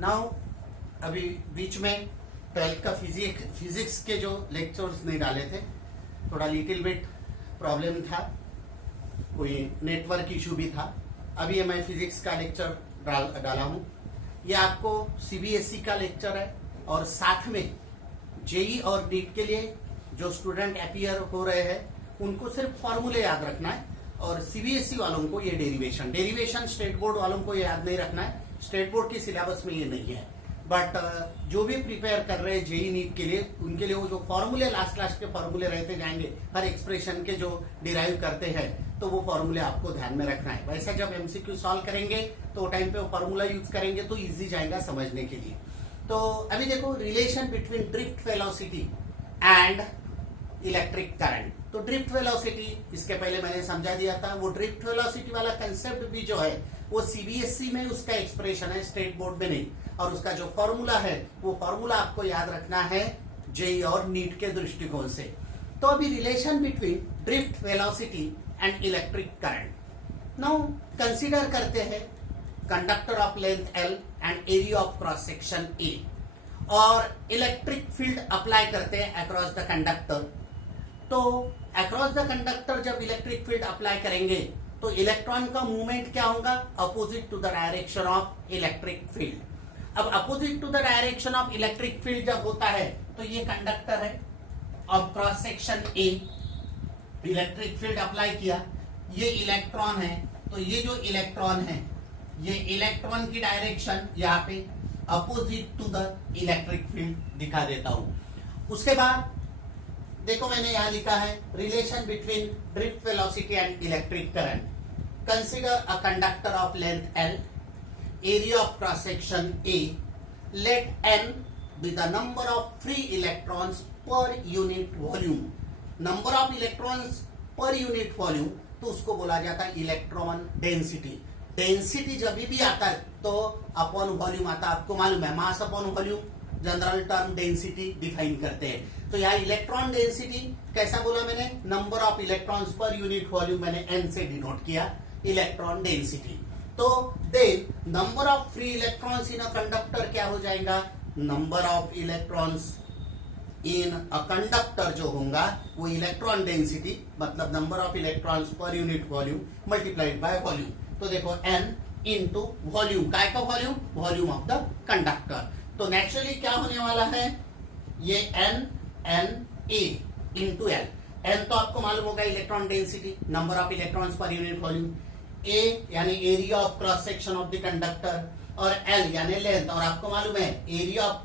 Now अभी बीच में 12th का फिजिक्स के जो लेक्चर्स नहीं डाले थे, थोड़ा लिटिल बिट प्रॉब्लम था, कोई नेटवर्क इशू भी था। अभी मैं फिजिक्स का लेक्चर डाला हूं। ये आपको सीबीएसई का लेक्चर है और साथ में जेई और नीट के लिए जो स्टूडेंट अपीयर हो रहे हैं उनको सिर्फ फॉर्मूले याद रखना है, और सीबीएसई वालों को ये डेरिवेशन स्टेट बोर्ड वालों को याद नहीं रखना है। स्टेट बोर्ड की सिलेबस में ये नहीं है, बट जो भी प्रिपेयर कर रहे हैं जेई नीट के लिए, उनके लिए वो जो फॉर्मूले लास्ट के फॉर्मूले रहते जाएंगे, हर एक्सप्रेशन के जो डिराइव करते हैं, तो वो फॉर्मूले आपको ध्यान में रखना है। वैसे जब एमसीक्यू सॉल्व करेंगे तो टाइम पे वो फॉर्मूला यूज करेंगे तो इजी जाएगा समझने के लिए। तो अभी देखो, relation between drift velocity and electric current. तो ड्रिफ्ट वेलोसिटी इसके पहले मैंने समझा दिया था। वो ड्रिफ्ट वेलोसिटी वाला कंसेप्ट भी जो है वो सीबीएसई में उसका एक्सप्रेशन है, स्टेट बोर्ड में नहीं। और उसका जो फॉर्मूला है वो फॉर्मूला आपको याद रखना है जेई और नीट के दृष्टिकोण से। तो अभी relation between drift velocity and electric current. Now consider करते हैं conductor of length L and area of cross section A, और इलेक्ट्रिक फील्ड अप्लाई करते हैं अक्रॉस द कंडक्टर। तो अक्रॉस द कंडक्टर जब इलेक्ट्रिक फील्ड अप्लाई करेंगे तो electron का मूवमेंट क्या होगा? Opposite to the direction of electric field. अब opposite to the direction of electric field जब होता है तो ये कंडक्टर है और क्रॉस सेक्शन ए, इलेक्ट्रिक फील्ड अप्लाई किया, ये इलेक्ट्रॉन है, तो ये जो इलेक्ट्रॉन है ये इलेक्ट्रॉन की डायरेक्शन यहाँ पे opposite to the electric field दिखा देता हूं। उसके बाद देखो मैंने यहां लिखा है relation between drift velocity and electric current. Consider a conductor of length L, area of cross section A, let N be the number of free electrons per unit volume. Number of electrons per unit volume तो उसको बोला जाता है electron density. Density जब भी आता है तो अपॉन वॉल्यूम आता है, आपको मालूम है, mass upon volume general term density define करते हैं। तो यहाँ इलेक्ट्रॉन डेंसिटी कैसा बोला मैंने? Number of electrons per unit volume मैंने एन से डिनोट किया, इलेक्ट्रॉन डेंसिटी। तो then number of free electrons in a conductor क्या हो जाएगा? Number of electrons in a conductor जो होगा वो इलेक्ट्रॉन डेंसिटी, मतलब number of electrons per unit volume multiplied by volume. तो देखो एन इंटू वॉल्यूम, काय का volume? Volume of the conductor. तो नेचुरली क्या होने वाला है? ये N A into L. N तो आपको मालूम होगा electron density, number of electrons per unit volume, A यानी area of cross section of the conductor, और एल यानी लेंथ, और आपको मालूम है area of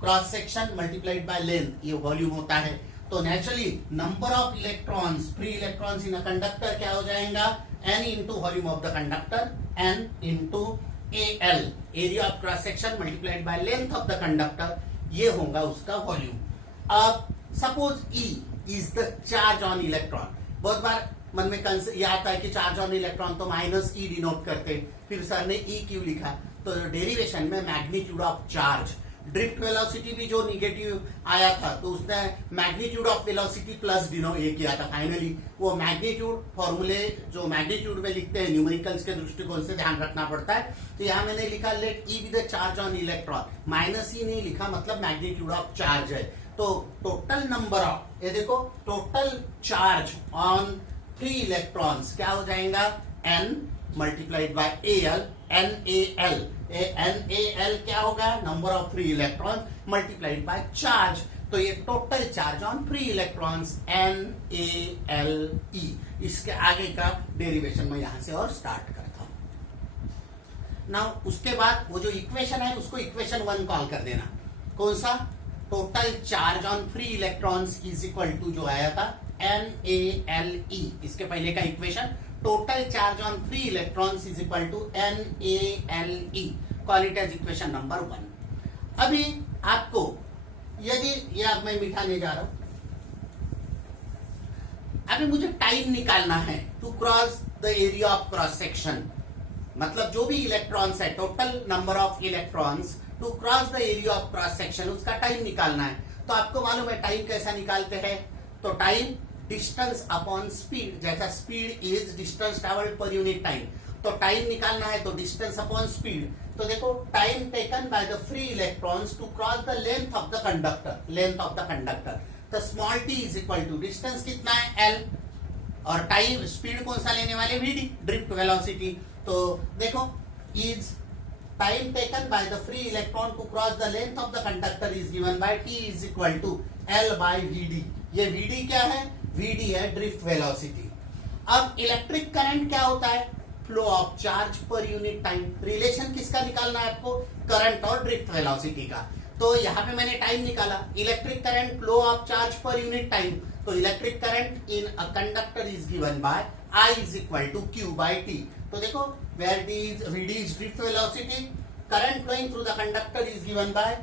cross section multiplied by length, ये वॉल्यूम होता है। तो naturally number of electrons, free electrons in a conductor क्या हो जाएगा? N into volume of the conductor, N into L, area of cross section multiplied by length of the conductor, ये होगा उसका वॉल्यूम। अब suppose E is the charge on electron. बहुत बार मन में ये आता है कि चार्ज ऑन इलेक्ट्रॉन तो माइनस E डिनोट करते, फिर सर ने E क्यों लिखा? तो डेरिवेशन में magnitude of charge, drift velocity भी जो निगेटिव आया था तो उसने मैग्नीट्यूड ऑफ वेलोसिटी प्लस ये किया था। फाइनली वो मैग्नीट्यूड फॉर्मूले जो मैग्नीट्यूड में लिखते हैं न्यूमेरिकल्स के दृष्टिकोण से ध्यान रखना पड़ता है। तो यहाँ मैंने लिखा let E be the charge on electron, minus E नहीं लिखा, मतलब मैग्नीट्यूड ऑफ चार्ज है। तो टोटल नंबर ऑफ, ये देखो total charge on free electrons क्या हो जाएगा? N multiplied by A L, N A L. N A L क्या होगा? Number of free electron multiplied by charge. तो ये total charge on free electrons N A L E. इसके आगे का डेरिवेशन मैं यहां से और स्टार्ट करता हूं। नाउ उसके बाद वो जो इक्वेशन है उसको इक्वेशन 1 कॉल कर देना। कौन सा? Total charge on free electrons is equal to जो आया था एन ए एल ई। इसके पहले का equation total charge on free electrons is equal to N A L E, call it as equation number 1। अभी आपको यदि ये अब मैं मिटाने जा रहा हूं, अभी मुझे टाइम निकालना है to cross the area of cross section, मतलब जो भी इलेक्ट्रॉन्स है, total number of electrons to cross the area of cross section, उसका टाइम निकालना है। तो आपको मालूम है टाइम कैसा निकालते हैं? तो टाइम डिस्टेंस अपॉन स्पीड, जैसा speed is distance travelled per unit time, तो टाइम निकालना है तो डिस्टेंस अपॉन स्पीड। तो देखो time taken by the free electrons to cross the length of the conductor, तो small T is equal to distance कितना है एल, और टाइम स्पीड कौन सा लेने वाले वीडी, ड्रिफ्ट वेलोसिटी। तो देखो is time taken by the free electron to cross the length of the conductor is given by T is equal to L by VD. ये वीडी क्या है, वीडी है ड्रिफ्ट वेलोसिटी। अब electric current क्या होता है, flow of charge per unit time. Relation किसका निकालना है आपको, करंट और ड्रिफ्ट वेलोसिटी का। तो यहाँ पे मैंने टाइम निकाला, electric current flow of charge per unit time, तो electric current in a conductor is given by I is equal to Q by T. तो देखो where Vd is drift velocity, current flowing through the conductor is given by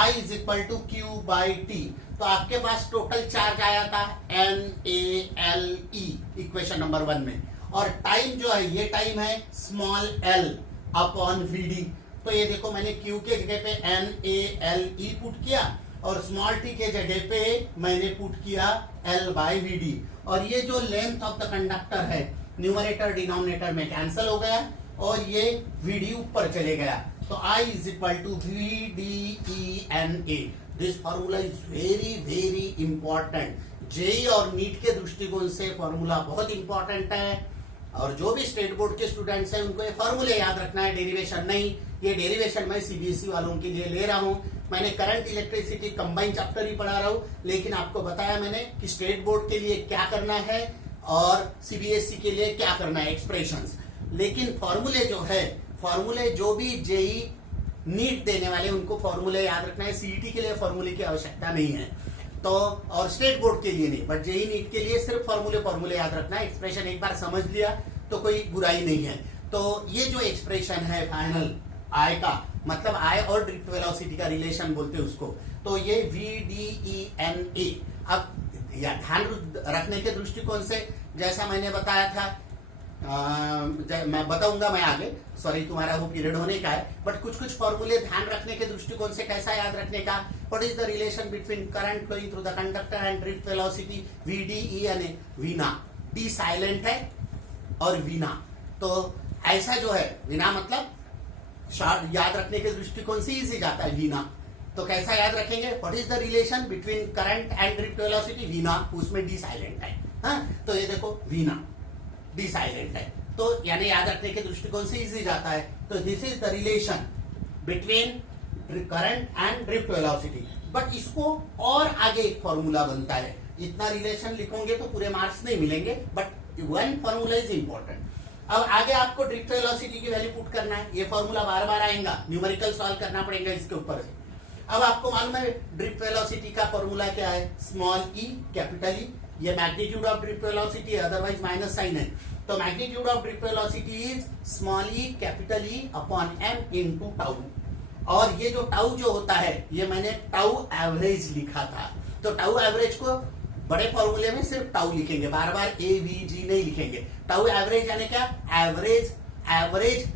I is equal to Q by T. तो आपके पास total charge आया था NaLe equation number 1 में, और time जो है ये टाइम है स्मॉल l अपॉन Vd। तो ये देखो मैंने Q के जगह पे NaLe पुट किया और स्मॉल t के जगह पे मैंने पुट किया L बाई Vd, और ये जो लेंथ ऑफ द कंडक्टर है न्यूमरेटर डिनोमिनेटर में कैंसिल हो गया और ये Vd ऊपर चले गया, तो I is equal to VDENA। This formula is very very important, JEE और नीट के दृष्टिकोण से फॉर्मूला बहुत इंपॉर्टेंट है, और जो भी स्टेट बोर्ड के स्टूडेंट्स हैं उनको ये फॉर्मूले याद रखना है, डेरिवेशन नहीं। ये डेरिवेशन मैं सीबीएसई वालों के लिए ले रहा हूं। मैंने करंट इलेक्ट्रिसिटी कंबाइन चैप्टर ही पढ़ा रहा हूं, लेकिन आपको बताया मैंने कि स्टेट बोर्ड के लिए क्या करना है और सीबीएसई के लिए क्या करना है, एक्सप्रेशंस। लेकिन फॉर्मूले जो है, फॉर्मूले जो भी जेई नीट देने वाले उनको फॉर्मूले याद रखना है, सीईटी के लिए फॉर्मूले की आवश्यकता नहीं है, तो और स्टेट बोर्ड के लिए नहीं, बट जेई नीट के लिए सिर्फ फॉर्मूले याद रखना है। एक्सप्रेशन एक बार समझ लिया तो कोई बुराई नहीं है। तो ये जो एक्सप्रेशन है फाइनल आई का, मतलब आई और ड्रिफ्ट वेलोसिटी का रिलेशन बोलते हैं उसको, तो ये VDENA। अब या ध्यान रखने के दृष्टिकोण से जैसा मैंने बताया था, मैं बताऊंगा मैं आगे, सॉरी तुम्हारा वो पीरियड होने का है, बट कुछ कुछ फॉर्मूले ध्यान रखने के दृष्टिकोण से कैसा याद रखने का, what is the relation between current flowing through the conductor and drift velocity, VDENA। Veena D silent है और वीना, तो ऐसा जो है वीना मतलब याद रखने के दृष्टिकोण से इजी जाता है वीना। तो कैसा याद रखेंगे, what is the relation between current and drift velocity, Veena, उसमें डी साइलेंट है। हाँ, तो ये देखो वीना डी साइलेंट है, तो यानी याद रखने के दृष्टिकोण से इजी जाता है। तो this is the relation between current and drift velocity. But इसको और आगे एक फॉर्मूला बनता है, इतना रिलेशन लिखोगे तो पूरे मार्क्स नहीं मिलेंगे, but one formula is important. अब आगे आपको ड्रिफ्ट वेलोसिटी की वैल्यू पुट करना है, ये फॉर्मूला बार बार आएगा, न्यूमेरिकल सॉल्व करना पड़ेगा इसके ऊपर से। अब आपको मालूम है ड्रिफ्ट वेलोसिटी का फॉर्मूला क्या है, स्मॉल ई कैपिटल ई, ये मैग्नीट्यूड ऑफ ड्रिफ्ट वेलोसिटी है, अदरवाइज माइनस साइन है, तो magnitude of drift velocity is small E capital E upon M into tau. और ये जो टाउ जो होता है, ये मैंने टाउ एवरेज लिखा था, तो टाउ एवरेज को बड़े फॉर्मूले में सिर्फ टाउ लिखेंगे, बार बार AVG नहीं लिखेंगे। टाउ एवरेज यानी क्या, average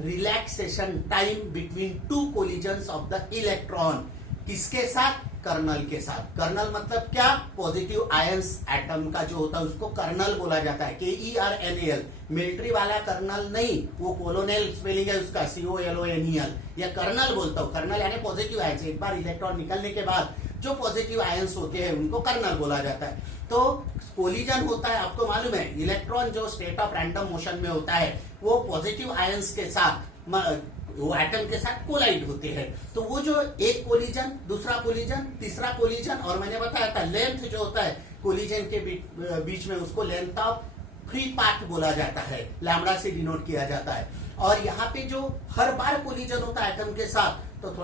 relaxation time between two collisions of the electron, किसके साथ, कर्नल के साथ। कर्नल मतलब क्या, पॉजिटिव आयंस एटम का जो होता है उसको कर्नल बोला जाता है, KERNAL, मिलिट्री वाला कर्नल नहीं, वो कोलोनेल स्पेलिंग है उसका, COLONEL, या कर्नल बोलता हूं। कर्नल यानी पॉजिटिव आयंस, एक बार इलेक्ट्रॉन निकलने के बाद जो पॉजिटिव आयंस होते हैं उनको कर्नल बोला जाता है। तो कोलिजन होता है, आपको मालूम है इलेक्ट्रॉन जो स्टेट ऑफ रैंडम मोशन में होता है वो पॉजिटिव आयंस के साथ, वो एटम के साथ कोलाइड होते हैं। तो वो जो एक कोलिजन, दूसरा कोलिजन, तीसरा कोलिजन, और मैंने बताया था लेंथ जो होता है कोलिजन के बीच में, उसको लेंथ ऑफ फ्री पाथ बोला जाता है, लैम्बडा से डिनोट किया जाता है। और यहाँ पे जो हर बार कोलिजन होता है एटम के साथ, तो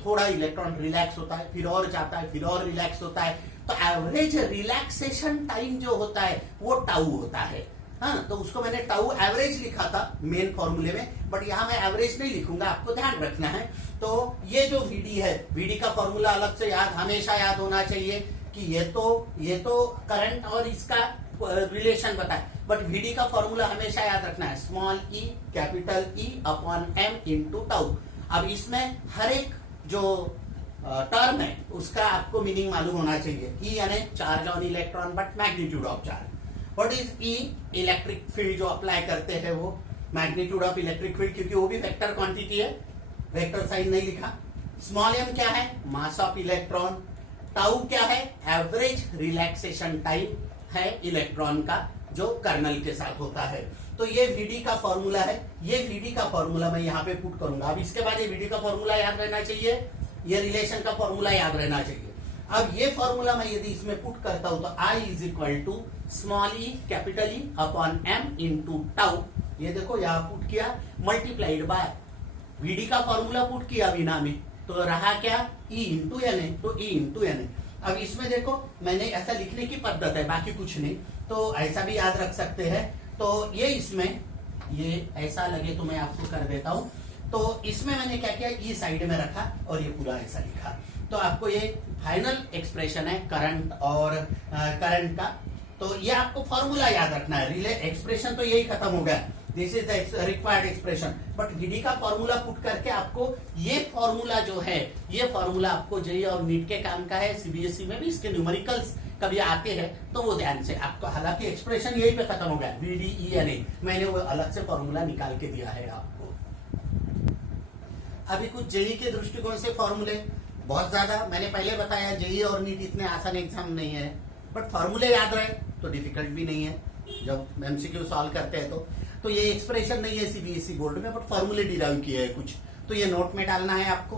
थोड़ा इलेक्ट्रॉन रिलैक्स होता है, फिर और जाता है, फिर और रिलैक्स होता है। तो एवरेज रिलैक्सेशन टाइम जो होता है वो टाउ होता है। हाँ, तो उसको मैंने टाउ एवरेज लिखा था मेन फॉर्मूले में, बट यहाँ मैं एवरेज नहीं लिखूंगा, आपको ध्यान रखना है। तो ये जो VD है, VD का फॉर्मूला अलग से हमेशा याद होना चाहिए कि ये तो करंट और इसका रिलेशन बताए, बट VD का फॉर्मूला हमेशा याद रखना है, small E capital E upon M into tau. अब इसमें हर एक जो टर्म है उसका आपको मीनिंग मालूम होना चाहिए। ई यानी charge on electron but magnitude of charge. What is E, electric field जो अप्लाई करते हैं वो, मैग्नीट्यूड ऑफ इलेक्ट्रिक फील्ड, क्योंकि वो भी वेक्टर क्वांटिटी है, वेक्टर साइन नहीं लिखा। स्मॉल m क्या है, मास ऑफ इलेक्ट्रॉन। टाउ क्या है, एवरेज रिलैक्सेशन टाइम है इलेक्ट्रॉन का जो कर्नल के साथ होता है। तो ये वीडी का फॉर्मूला है, ये वीडी का फॉर्मूला मैं यहाँ पे पुट करूंगा। अब इसके बाद ये वीडी का फॉर्मूला याद रहना चाहिए, ये रिलेशन का फॉर्मूला याद रहना चाहिए। अब ये फॉर्मूला मैं यदि इसमें पुट करता हूं तो I is equal to small E capital E upon m into tau, ये देखो यहाँ पुट किया, मल्टीप्लाइड बाय वीडी का फॉर्मूला पुट किया बिना में, तो रहा क्या E इंटू एन ए, तो E इंटू एन ए। अब इसमें देखो मैंने ऐसा लिखने की पद्धत है, बाकी कुछ नहीं, तो ऐसा भी याद रख सकते हैं। तो ये इसमें ये ऐसा लगे तो मैं आपको कर देता हूं। तो इसमें मैंने क्या किया, ई साइड में रखा और ये पूरा ऐसा लिखा। तो आपको ये फाइनल एक्सप्रेशन है करंट और करंट का। तो ये आपको फॉर्मूला याद रखना है। रिले एक्सप्रेशन तो यही खत्म हो गया, this is the required expression, but VD का फॉर्मूला पुट करके आपको ये फॉर्मूला जो है, ये फॉर्मूला आपको जेईई और नीट के काम का है। सीबीएसई में भी इसके न्यूमेरिकल्स कभी आते हैं तो वो ध्यान से आपको, हालांकि एक्सप्रेशन यही पे खत्म हो गया, VDENA मैंने वो अलग से फॉर्मूला निकाल के दिया है आपको। अभी कुछ जेईई के दृष्टिकोण से फॉर्मूले बहुत ज्यादा, मैंने पहले बताया जेईई और नीट इतने आसान एग्जाम नहीं है, बट फॉर्मूले याद रहे तो डिफिकल्ट भी नहीं है जब एमसीक्यू सॉल्व करते हैं। तो ये एक्सप्रेशन नहीं है सीबीएसई बोर्ड में, बट फॉर्मूले डिराइव किए हैं कुछ, तो ये नोट में डालना है आपको।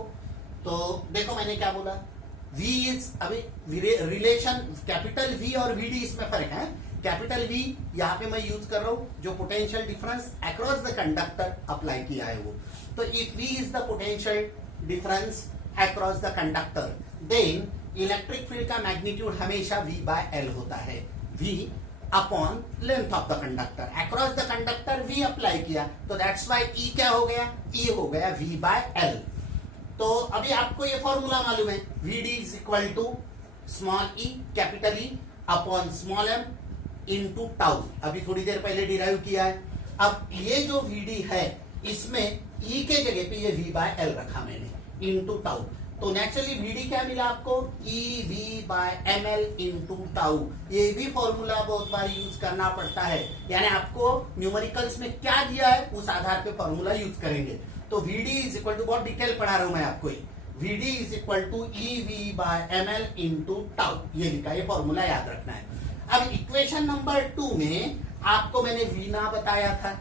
तो देखो मैंने क्या बोला, V इज, अभी रिलेशन कैपिटल V और VD इसमें फर्क है। कैपिटल V यहाँ पे मैं यूज कर रहा हूं जो potential difference across the conductor apply किया है वो। तो if V is the potential difference across the conductor, then electric field का मैग्नीट्यूड हमेशा V बाय L होता है। V upon length of the conductor, across the conductor V apply किया तो दैट्स व्हाई E क्या हो गया, E हो गया V बाय L। तो अभी आपको ये फॉर्मूला मालूम है, VD is equal to small E capital E upon small M into tau, अभी थोड़ी देर पहले डिराइव किया है। अब ये जो VD है इसमें E के जगह पे ये V बाय L रखा मैंने इंटू टाउ, तो नेचुरली VD क्या मिला आपको, EV by ML into tau. ये भी फॉर्मूला बहुत बार यूज करना पड़ता है, यानी आपको न्यूमेरिकल्स में क्या दिया है उस आधार पे फॉर्मूला यूज करेंगे। तो VD इज इक्वल टू, बहुत डिटेल पढ़ा रहा हूं मैं आपको, VD is equal to EV by ML into tau, ये लिखा, ये फॉर्मूला याद रखना है। अब इक्वेशन नंबर 2 में आपको मैंने V ना बताया था,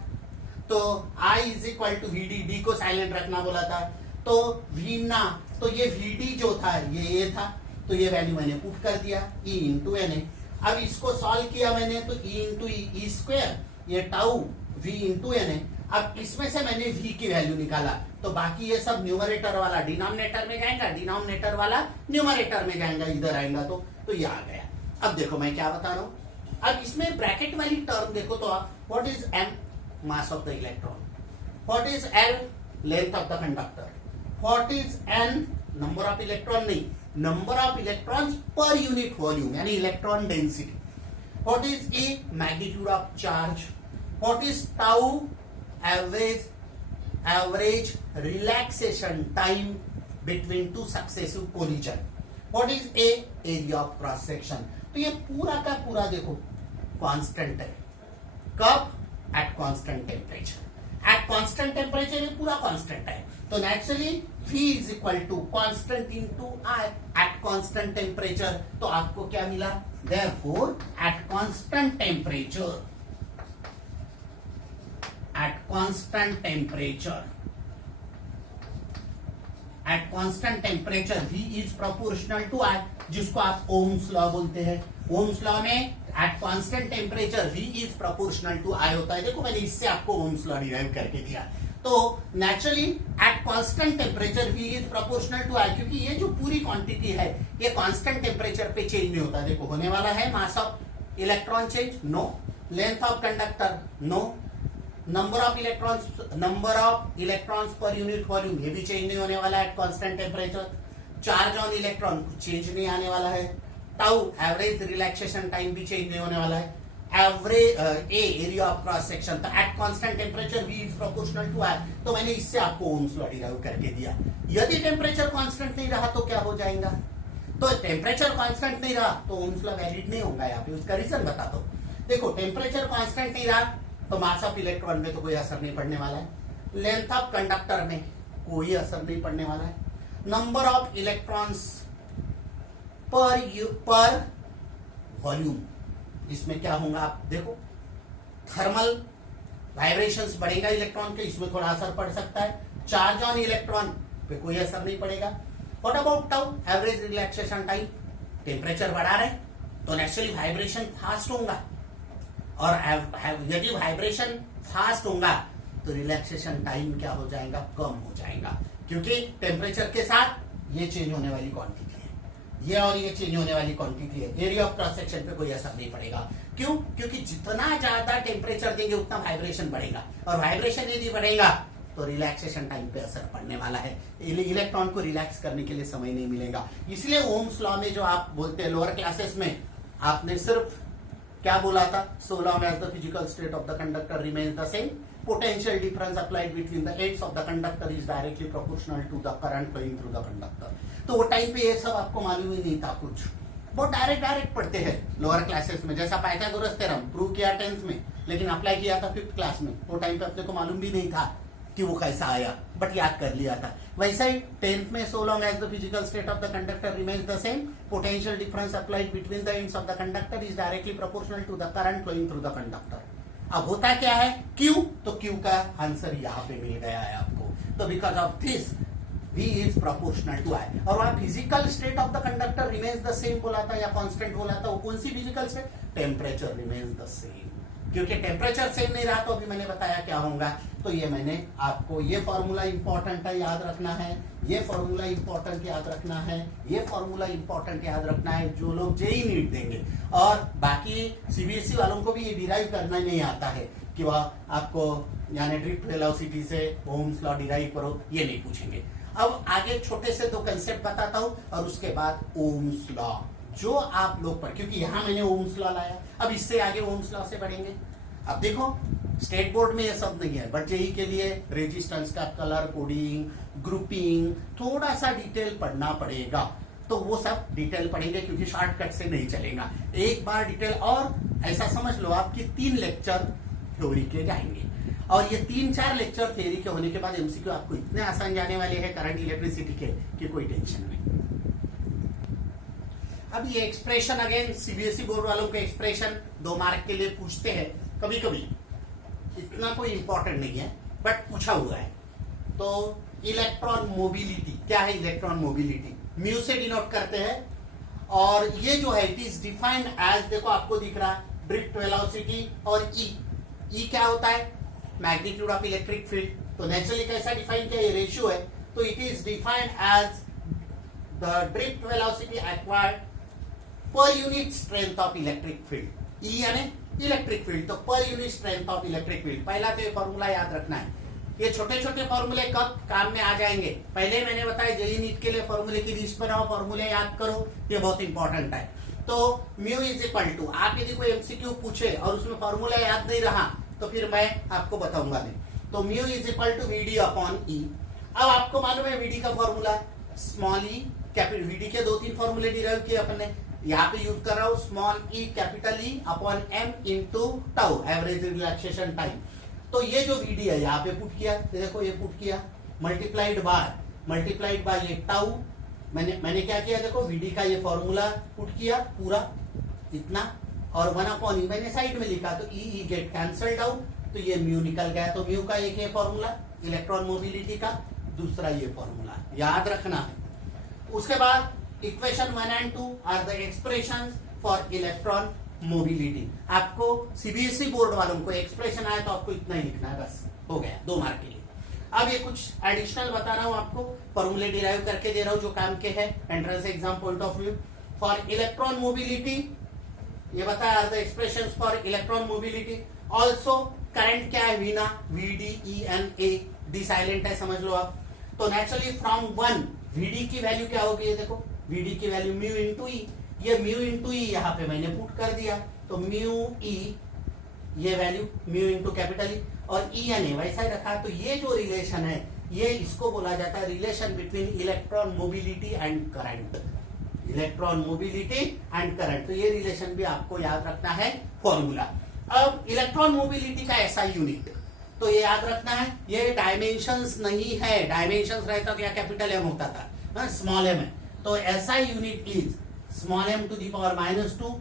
तो I is equal to VD, D को साइलेंट रखना बोला था, तो V ना, तो ये VD जो था ये था, तो ये वैल्यू मैंने पुट कर दिया E इंटू NA। अब इसको सॉल्व किया मैंने तो E इंटू ई स्क्वायर, ये टाउ V इंटू NA। अब इसमें से मैंने V की वैल्यू निकाला, तो बाकी ये सब न्यूमरेटर वाला डिनोमिनेटर में जाएगा, डिनोमिनेटर वाला न्यूमरेटर में जाएगा, इधर आएगा तो ये आ गया। अब देखो मैं क्या बता रहा हूं, अब इसमें ब्रैकेट वाली टर्म देखो तो what is M, mass of the electron, what is L, length of the conductor, what is N, number of electron नहीं, number of electrons per unit volume यानी electron density, what is E, magnitude of charge, what is tau, average relaxation time between two successive collision, what is A, area of cross section। तो ये पूरा का पूरा देखो constant है, कब, at constant temperature, at constant temperature ये पूरा कांस्टेंट है। तो naturally V is equal to constant into I at constant temperature, तो आपको क्या मिला, therefore at constant temperature, at constant temperature V is proportional to I, जिसको आप ओम्स लॉ बोलते हैं। ओम्स लॉ में at constant temperature V is proportional to I होता है। देखो मैंने इससे आपको ओम्स लॉ डिराइव करके दिया। तो naturally eight constant temperature V is proportional to I, क्योंकि ये जो पूरी क्वांटिटी है ये कांस्टेंट टेम्परेचर पे चेंज नहीं होता। देखो होने वाला है mass of electron change, no, length of conductor, no, number of electrons per unit volume ये भी चेंज नहीं होने वाला है at constant temperature, charge on electron कुछ चेंज नहीं आने वाला है, टाउ एवरेज रिलैक्सेशन टाइम भी चेंज नहीं होने वाला है, average area of cross section, तो at constant temperature V is proportional to I, तो मैंने इससे आपको ओम्स लॉ डिराइव करके दिया। यदि टेम्परेचर कांस्टेंट नहीं रहा तो क्या हो जाएगा, तो टेम्परेचर कांस्टेंट नहीं रहा तो ओम्स लॉ वैलिड नहीं होगा। यहाँ पे उसका रीजन बताता हूँ। देखो टेम्परेचर कांस्टेंट नहीं रहा तो मास ऑफ इलेक्ट्रॉन में तो कोई असर नहीं पड़ने वाला है, लेंथ ऑफ कंडक्टर में कोई असर नहीं पड़ने वाला है। नंबर ऑफ इलेक्ट्रॉन्स पर वॉल्यूम, इसमें क्या होगा आप देखो, थर्मल वाइब्रेशंस बढ़ेगा इलेक्ट्रॉन के, इसमें थोड़ा असर पड़ सकता है। चार्ज ऑन इलेक्ट्रॉन पे कोई असर नहीं पड़ेगा। What about tau, average relaxation time, temperature बढ़ा रहे तो नेचुरली वाइब्रेशन फास्ट होगा, और यदि वाइब्रेशन फास्ट होगा तो रिलैक्सेशन टाइम क्या हो जाएगा, कम हो जाएगा, क्योंकि टेम्परेचर के साथ ये चेंज होने वाली क्वांटिटी है, ये और ये चेंज होने वाली क्वांटिटी है। एरिया ऑफ क्रॉस सेक्शन पे कोई असर नहीं पड़ेगा। क्यों? क्योंकि जितना ज्यादा टेम्परेचर देंगे उतना वाइब्रेशन बढ़ेगा, और वाइब्रेशन यदि बढ़ेगा तो रिलैक्सेशन टाइम पे असर पड़ने वाला है। इलेक्ट्रॉन को रिलैक्स करने के लिए समय नहीं मिलेगा। इसलिए ओम्स लॉ में जो आप बोलते हैं लोअर क्लासेस में, आपने सिर्फ क्या बोला था, so long as the physical state of the conductor remains the same, potential difference applied between the ends of the conductor is directly proportional to the current flowing through the conductor। तो वो time पे ये सब आपको मालूम ही नहीं था कुछ, बहुत डायरेक्ट पढ़ते हैं लोअर क्लासेस में, जैसा पाइथागोरस थ्योरम प्रूव किया 10th में, लेकिन अप्लाई किया था 5th क्लास में, वो टाइम पे अपने को मालूम भी नहीं था कि वो कैसा आया, बट याद कर लिया था। वैसा ही 10th में so long as the physical state of the conductor remains the same, potential difference applied between the ends of the conductor is directly proportional to the current flowing through the conductor। अब होता क्या है Q, तो Q का answer यहाँ पे मिल गया है आपको, तो because of this V is proportional to I। और वहां physical state of the conductor remains the same बोला था या कांस्टेंट बोला था, वो कौन सी physical state, temperature remains the same, क्योंकि टेम्परेचर सेम नहीं रहा तो अभी मैंने बताया क्या होगा। तो ये मैंने आपको, ये फॉर्मूला इंपॉर्टेंट है, याद रखना है, ये फॉर्मूला इंपॉर्टेंट याद रखना है, ये फॉर्मूला इंपॉर्टेंट याद रखना है, जो लोग जेई नीट देंगे। और बाकी सीबीएसई वालों को भी ये डिराइव करना नहीं आता है कि वह आपको यानी ड्रिफ्ट वेलोसिटी से ओम्स लॉ डिराइव करो, ये नहीं पूछेंगे। अब आगे छोटे से दो कंसेप्ट बताता हूं और उसके बाद ओम्स लॉ जो आप लोग पर, क्योंकि यहां मैंने ओम्स लॉ लाया, अब इससे आगे ओम्स लॉ से बढ़ेंगे। अब देखो स्टेट बोर्ड में ये सब नहीं है, बट जेई के लिए रेजिस्टेंस का कलर कोडिंग, ग्रुपिंग, थोड़ा सा डिटेल पढ़ना पड़ेगा, तो वो सब डिटेल पढ़ेंगे क्योंकि शॉर्टकट से नहीं चलेगा। एक बार डिटेल, और ऐसा समझ लो आपकी 3 लेक्चर थ्योरी के जाएंगे, और ये 3-4 लेक्चर थ्योरी के होने के बाद एमसीक्यू आपको इतने आसान जाने वाले हैं करंट इलेक्ट्रिसिटी के कि कोई टेंशन नहीं। अब ये एक्सप्रेशन अगेन सीबीएसई बोर्ड वालों के एक्सप्रेशन 2 मार्क के लिए पूछते हैं कभी कभी, इतना कोई इंपॉर्टेंट नहीं है बट पूछा हुआ है। तो इलेक्ट्रॉन मोबिलिटी क्या है, इलेक्ट्रॉन मोबिलिटी म्यू से डिनोट करते हैं, और ये जो है इट इज डिफाइंड एज, देखो आपको दिख रहा है ड्रिफ्ट वेलोसिटी और ई क्या होता है, मैग्नीट्यूड ऑफ इलेक्ट्रिक फील्ड। तो नेचुरली कैसा डिफाइन किया, ये रेशियो है, तो it is defined as the drift velocity acquired per unit strength of electric field. E यानी इलेक्ट्रिक फील्ड, तो per unit strength of electric field. पहला तो ये फॉर्मूला याद रखना है। ये छोटे छोटे फॉर्मूले कब काम में आ जाएंगे, पहले मैंने बताया जेई नीट के लिए फॉर्मूले की लिस्ट बनाओ, फॉर्मूले याद करो, ये बहुत इंपॉर्टेंट है। तो म्यू इज इक्वल टू, आप यदि कोई एमसीक्यू पूछे और उसमें फॉर्मूला याद नहीं रहा तो फिर मैं आपको बताऊंगा नहीं। तो mu is equal to VD upon E. अब आपको मालूम है वीडी का formula small E capital, VD के 2-3 फॉर्मूले डिराइव किए अपन ने, यहाँ पे यूज कर रहा हूं small E capital E upon M into tau average relaxation time. तो ये जो वीडी है यहाँ पे पुट किया, देखो ये पुट किया, मल्टीप्लाइड बाय ये टाउ, मैंने क्या किया, देखो वीडी का ये फॉर्मूला पुट किया पूरा इतना, और 1 अपॉन ई मैंने साइड में लिखा, तो ई गेट कैंसल्ड आउट, तो ये म्यू निकल गया। तो म्यू का एक ये फॉर्मूला इलेक्ट्रॉन मोबिलिटी का, दूसरा ये फॉर्मूला याद रखना है। उसके बाद equation 1 and 2 are the expressions for electron mobility. आपको सीबीएसई बोर्ड वालों को एक्सप्रेशन आया तो आपको इतना ही लिखना है, बस हो गया 2 मार्क के लिए। अब ये कुछ एडिशनल बता रहा हूं आपको, फॉर्मूले डिराइव करके दे रहा हूं जो काम के है entrance exam point of view. For electron mobility ये बताया are the expressions for electron mobility. Also current क्या है, वीना, VDENA, डी साइलेंट है समझ लो आप। तो नेचुरली फ्रॉम 1 VD की वैल्यू क्या होगी, ये देखो VD की वैल्यू म्यू इंटू ई, ये म्यू इंटू ई यहाँ पे मैंने पुट कर दिया, तो म्यू ई ये value mu into capital E, और ई यानी वैसा ही रखा। तो ये जो रिलेशन है ये इसको बोला जाता है relation between electron mobility and current, electron mobility and current. तो ये रिलेशन भी आपको याद रखना है फॉर्मूला। अब इलेक्ट्रॉन मोबिलिटी का ऐसा यूनिट तो ये याद रखना है, ये डायमेंशंस नहीं है। डायमेंशंस रहता तो या कैपिटल एम होता था, स्मॉल एम है। तो SI unit is small M to the power -2,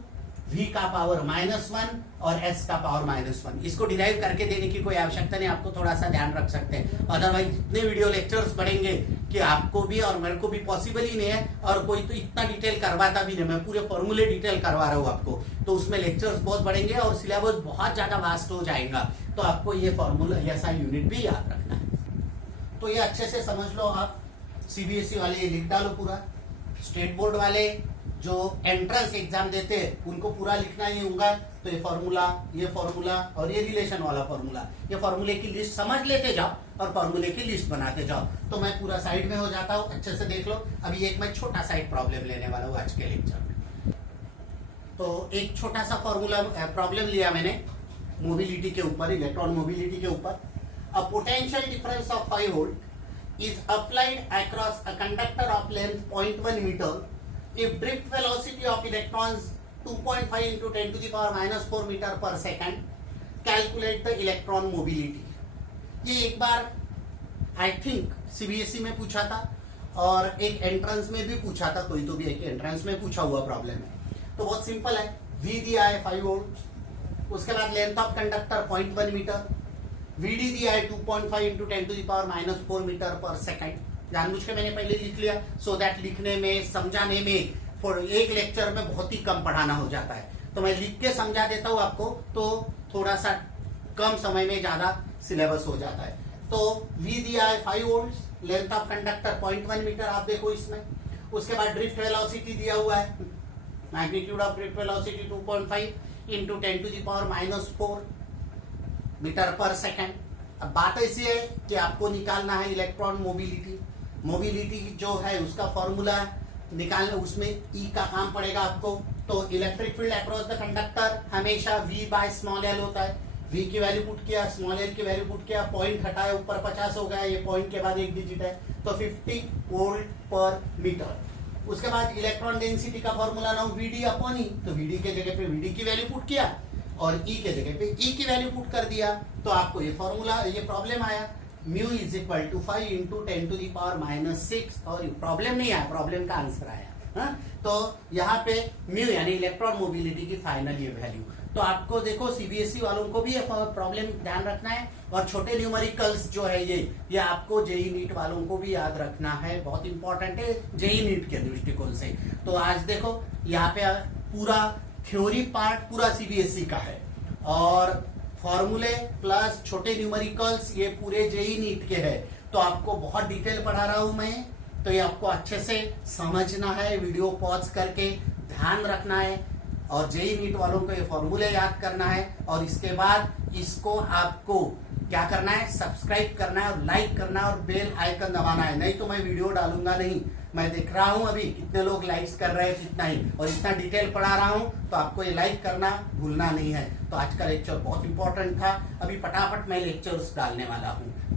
v का पावर -1 और s का पावर -1। इसको डिराइव करके देने की कोई आवश्यकता नहीं, आपको थोड़ा सा ध्यान रख सकते हैं। अदरवाइज इतने वीडियो लेक्चर्स पढ़ेंगे कि आपको भी और मेरे को भी पॉसिबल ही नहीं है, और कोई तो इतना डिटेल करवाता भी नहीं। मैं पूरे फॉर्मूले डिटेल करवा रहा हूँ आपको, तो उसमें लेक्चर्स बहुत बढ़ेंगे और सिलेबस बहुत ज्यादा वास्ट हो जाएगा। तो आपको ये फॉर्मूला ऐसा यूनिट भी याद रखना है। तो ये अच्छे से समझ लो आप। सीबीएसई वाले ये लिख डालो पूरा। स्टेट बोर्ड वाले जो एंट्रेंस एग्जाम देते हैं उनको पूरा लिखना ही होगा। तो ये फॉर्मूला और ये रिलेशन वाला फॉर्मूला, ये फॉर्मूले की लिस्ट समझ लेते जाओ और फॉर्मूले की लिस्ट बनाते जाओ। तो मैं पूरा साइड में हो जाता हूँ, अच्छे से देख लो। अभी एक मैं छोटा साइड प्रॉब्लम लेने वाला हूँ आज के लेक्चर में। तो एक छोटा सा फॉर्मूला प्रॉब्लम लिया मैंने मोबिलिटी के ऊपर, इलेक्ट्रॉन मोबिलिटी के ऊपर। A potential difference of 5 volt is applied across a conductor of length 0.1 metre if drift velocity of electrons 2.5 into 10 to the power -4 meter per second, calculate the electron mobility। ये एक बार I think CBSE में पूछा था और एक entrance में भी पूछा था, कोई तो भी एक एंट्रेंस में पूछा हुआ प्रॉब्लम है। तो बहुत सिंपल है, V दिया है 5 वोल्ट, उसके बाद length of conductor 0.1 metre, VD दिया है 2.5 into 10 to the power -4 metre per second. जानबूझ के मैंने पहले लिख लिया सो दैट लिखने में समझाने में एक लेक्चर में बहुत ही कम पढ़ाना हो जाता है। तो मैं लिख के समझा देता हूँ आपको, तो थोड़ा सा कम समय में ज्यादा सिलेबस हो जाता है। तो V दिया है 5 volt, length of conductor 0.1 metre, आप देखो इसमें। उसके बाद ड्रिफ्ट वेलोसिटी दिया हुआ है, magnitude of drift velocity 2.5 into 10 to the power -4 metre per second. अब बात ऐसी है कि आपको निकालना है इलेक्ट्रॉन मोबिलिटी। मोबिलिटी जो है उसका फॉर्मूला निकालना, उसमें E का काम पड़ेगा आपको। तो electric field across the conductor हमेशा V/l होता है। V की वैल्यू पुट किया, l की वैल्यू पुट किया, पॉइंट हटाया, ऊपर 50 हो गया, ये पॉइंट के बाद एक डिजिट है, तो 50 वोल्ट पर मीटर। उसके बाद इलेक्ट्रॉन डेंसिटी का फॉर्मूला ना VD/E, तो VD के जगह पे VD की वैल्यू पुट किया और E के जगह पे E की वैल्यू पुट कर दिया। तो आपको ये फॉर्मूला, ये प्रॉब्लम आया, mu is equal to 5 into 10 to the power -6, और प्रॉब्लम नहीं आया, प्रॉब्लम का आंसर आया। हा? तो यहाँ पे म्यू यानी इलेक्ट्रॉन मोबिलिटी की फाइनल ये वैल्यू। तो आपको देखो सीबीएसई वालों को भी ये प्रॉब्लम ध्यान रखना है, और छोटे न्यूमेरिकल्स जो है ये आपको जेई नीट वालों को भी याद रखना है, बहुत इंपॉर्टेंट है जेई नीट के दृष्टिकोण से। तो आज देखो यहाँ पे पूरा थ्योरी पार्ट पूरा सीबीएसई का है, और फॉर्मूले प्लस छोटे न्यूमेरिकल्स ये पूरे जेई नीट के हैं। तो आपको बहुत डिटेल पढ़ा रहा हूं मैं, तो ये आपको अच्छे से समझना है, वीडियो पॉज करके ध्यान रखना है, और जेई नीट वालों को ये फॉर्मूले याद करना है। और इसके बाद इसको आपको क्या करना है, सब्सक्राइब करना है और लाइक करना है और बेल आइकन दबाना है, नहीं तो मैं वीडियो डालूंगा नहीं। मैं देख रहा हूं अभी कितने लोग लाइक्स कर रहे हैं, कितना ही, और इतना डिटेल पढ़ा रहा हूं, तो आपको ये लाइक करना भूलना नहीं है। तो आज का लेक्चर बहुत इंपॉर्टेंट था। अभी फटाफट मैं लेक्चर्स डालने वाला हूं।